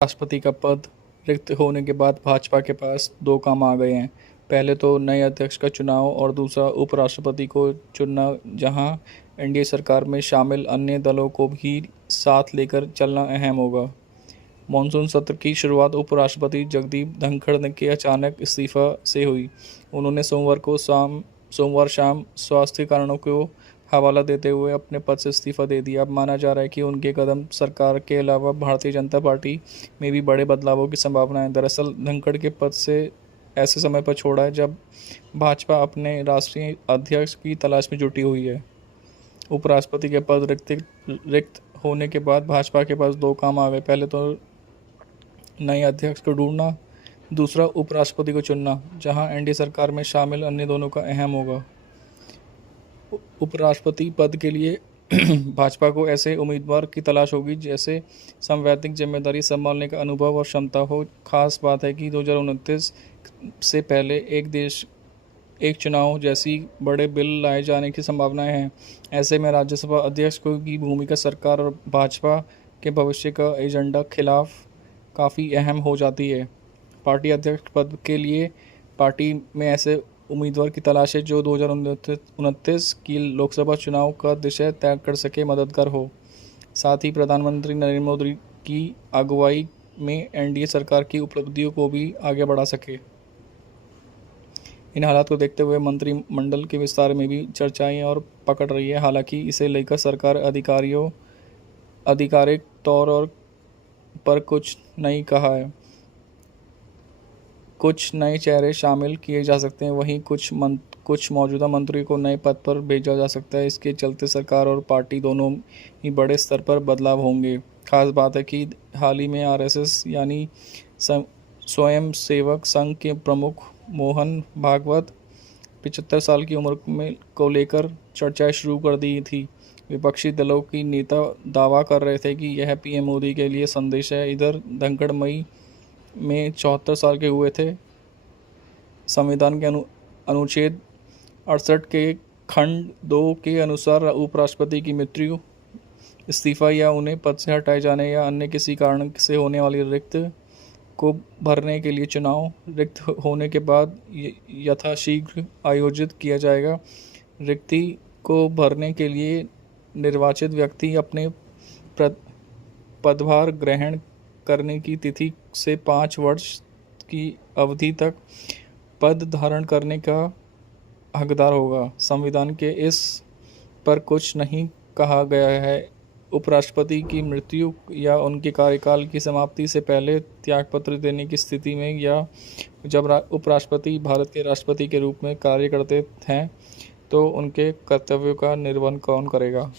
राष्ट्रपति का पद रिक्त होने के बाद भाजपा के पास दो काम आ गए हैं। पहले तो नए अध्यक्ष का चुनाव और दूसरा उपराष्ट्रपति को चुनना, जहां एनडीए सरकार में शामिल अन्य दलों को भी साथ लेकर चलना अहम होगा। मानसून सत्र की शुरुआत उपराष्ट्रपति जगदीप धनखड़ के अचानक इस्तीफा से हुई। उन्होंने सोमवार शाम स्वास्थ्य कारणों को हवाला देते हुए अपने पद से इस्तीफा दे दिया। अब माना जा रहा है कि उनके कदम सरकार के अलावा भारतीय जनता पार्टी में भी बड़े बदलावों की संभावना है। दरअसल धनखड़ के पद से ऐसे समय पर छोड़ा है जब भाजपा अपने राष्ट्रीय अध्यक्ष की तलाश में जुटी हुई है। उपराष्ट्रपति के पद रिक्त होने के बाद भाजपा के पास दो काम आ गए। पहले तो नए अध्यक्ष को ढूंढना, दूसरा उपराष्ट्रपति को चुनना, जहां एनडीए सरकार में शामिल अन्य दोनों का अहम होगा। उपराष्ट्रपति पद के लिए भाजपा को ऐसे उम्मीदवार की तलाश होगी जैसे संवैधानिक जिम्मेदारी संभालने का अनुभव और क्षमता हो। खास बात है कि 2029 से पहले एक देश एक चुनाव जैसी बड़े बिल लाए जाने की संभावनाएं हैं। ऐसे में राज्यसभा अध्यक्ष की भूमिका सरकार और भाजपा के भविष्य का एजेंडा खिलाफ काफ़ी अहम हो जाती है। पार्टी अध्यक्ष पद के लिए पार्टी में ऐसे उम्मीदवार की तलाश है जो 2029 की लोकसभा चुनाव का दिशा तय कर सके, मददगार हो। साथ ही प्रधानमंत्री नरेंद्र मोदी की अगुवाई में एनडीए सरकार की उपलब्धियों को भी आगे बढ़ा सके। इन हालात को देखते हुए मंत्रिमंडल के विस्तार में भी चर्चाएं और पकड़ रही है। हालांकि इसे लेकर सरकार आधिकारिक तौर पर कुछ नहीं कहा है। कुछ नए चेहरे शामिल किए जा सकते हैं, वहीं कुछ मौजूदा मंत्रियों को नए पद पर भेजा जा सकता है। इसके चलते सरकार और पार्टी दोनों ही बड़े स्तर पर बदलाव होंगे। खास बात है कि हाल ही में आरएसएस यानी स्वयं सेवक संघ के प्रमुख मोहन भागवत 75 साल की उम्र को लेकर चर्चाएं शुरू कर दी थी। विपक्षी दलों की नेता दावा कर रहे थे कि यह पीएम मोदी के लिए संदेश है। इधर धनखड़ मई में 74 साल के हुए थे। संविधान के अनुच्छेद 68 के खंड 2 के अनुसार उपराष्ट्रपति की मृत्यु, इस्तीफा या उन्हें पद से हटाए जाने या अन्य किसी कारण से होने वाली रिक्त को भरने के लिए चुनाव रिक्त होने के बाद यथाशीघ्र आयोजित किया जाएगा। रिक्ति को भरने के लिए निर्वाचित व्यक्ति अपने पदभार ग्रहण करने की तिथि से 5 वर्ष की अवधि तक पद धारण करने का हकदार होगा। संविधान के इस पर कुछ नहीं कहा गया है। उपराष्ट्रपति की मृत्यु या उनके कार्यकाल की समाप्ति से पहले त्यागपत्र देने की स्थिति में या जब उपराष्ट्रपति भारत के राष्ट्रपति के रूप में कार्य करते हैं तो उनके कर्तव्यों का निर्वहन कौन करेगा।